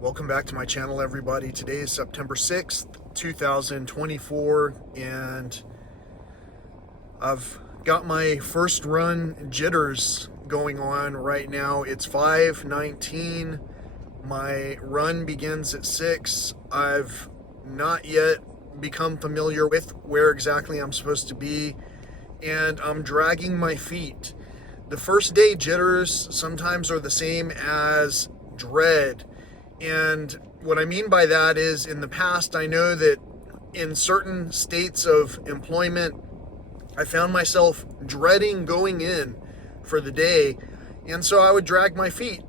Welcome back to my channel, everybody. Today is September 6th, 2024, and I've got my first run jitters going on right now. It's 5:19. My run begins at 6. I've not yet become familiar with where exactly I'm supposed to be, and I'm dragging my feet. The first day jitters sometimes are the same as dread. And what I mean by that is, in the past, I know that in certain states of employment, I found myself dreading going in for the day, and so I would drag my feet.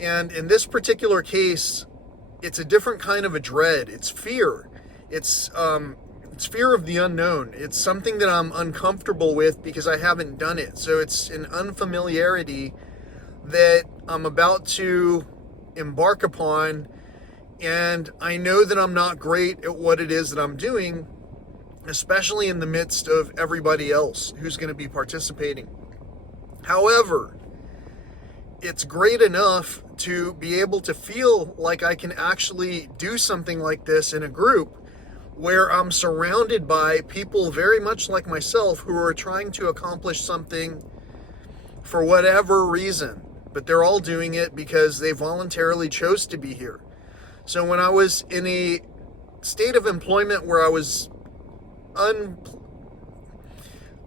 And in this particular case, it's a different kind of a dread. It's fear. It's fear of the unknown. It's something that I'm uncomfortable with because I haven't done it. So it's an unfamiliarity that I'm about to embark upon, and I know that I'm not great at what it is that I'm doing, especially in the midst of everybody else who's going to be participating. However, it's great enough to be able to feel like I can actually do something like this in a group where I'm surrounded by people very much like myself who are trying to accomplish something for whatever reason. But they're all doing it because they voluntarily chose to be here. So when I was in a state of employment where I was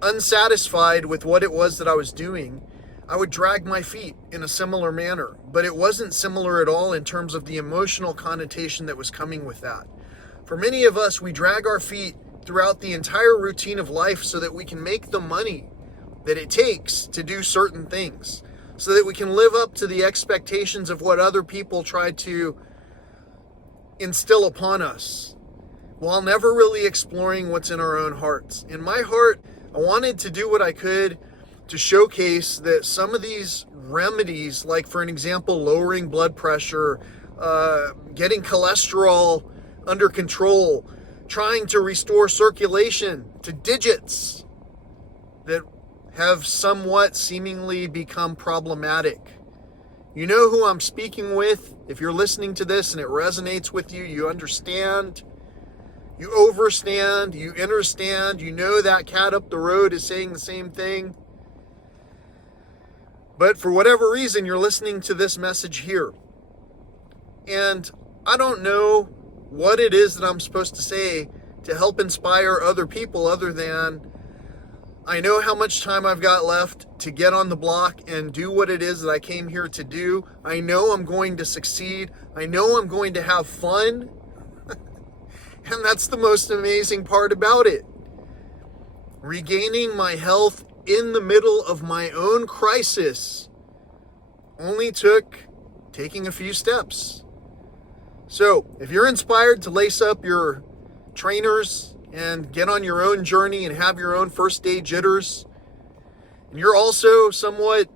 unsatisfied with what it was that I was doing, I would drag my feet in a similar manner. But it wasn't similar at all in terms of the emotional connotation that was coming with that. For many of us, we drag our feet throughout the entire routine of life so that we can make the money that it takes to do certain things, so that we can live up to the expectations of what other people try to instill upon us, while never really exploring what's in our own hearts. In my heart, I wanted to do what I could to showcase that some of these remedies, like for an example, lowering blood pressure, getting cholesterol under control, trying to restore circulation to digits that have somewhat seemingly become problematic. You know who I'm speaking with. If you're listening to this and it resonates with you, you understand, you overstand, you understand, you know that cat up the road is saying the same thing. But for whatever reason, you're listening to this message here. And I don't know what it is that I'm supposed to say to help inspire other people other than I know how much time I've got left to get on the block and do what it is that I came here to do. I know I'm going to succeed. I know I'm going to have fun. And that's the most amazing part about it. Regaining my health in the middle of my own crisis only took taking a few steps. So if you're inspired to lace up your trainers and get on your own journey and have your own first day jitters, and you're also somewhat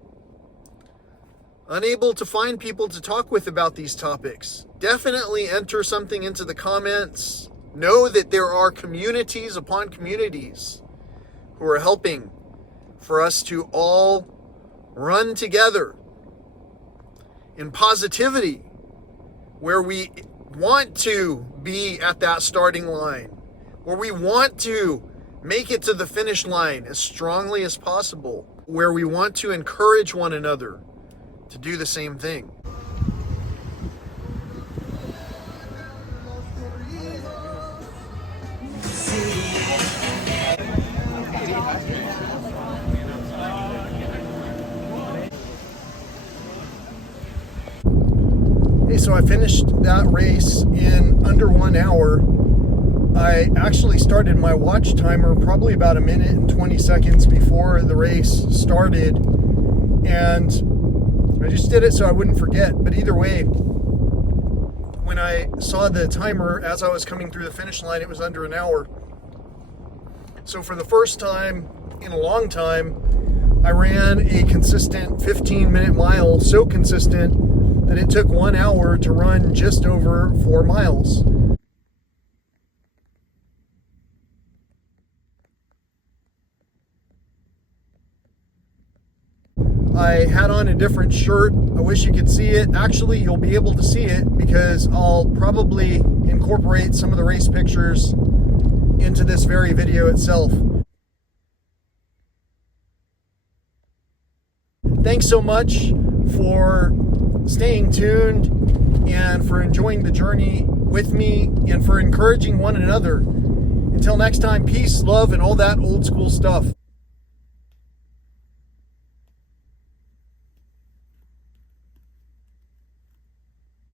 unable to find people to talk with about these topics, definitely enter something into the comments. Know that there are communities upon communities who are helping for us to all run together in positivity, where we want to be at that starting line, where we want to make it to the finish line as strongly as possible, where we want to encourage one another to do the same thing. Hey, so I finished that race in under 1 hour. I actually started my watch timer probably about 1 minute and 20 seconds before the race started, and I just did it so I wouldn't forget. But either way, when I saw the timer as I was coming through the finish line, it was under 1 hour. So for the first time in a long time, I ran a consistent 15-minute mile, so consistent that it took 1 hour to run just over 4 miles. I had on a different shirt. I wish you could see it. Actually, you'll be able to see it because I'll probably incorporate some of the race pictures into this very video itself. Thanks so much for staying tuned and for enjoying the journey with me and for encouraging one another. Until next time, peace, love, and all that old school stuff.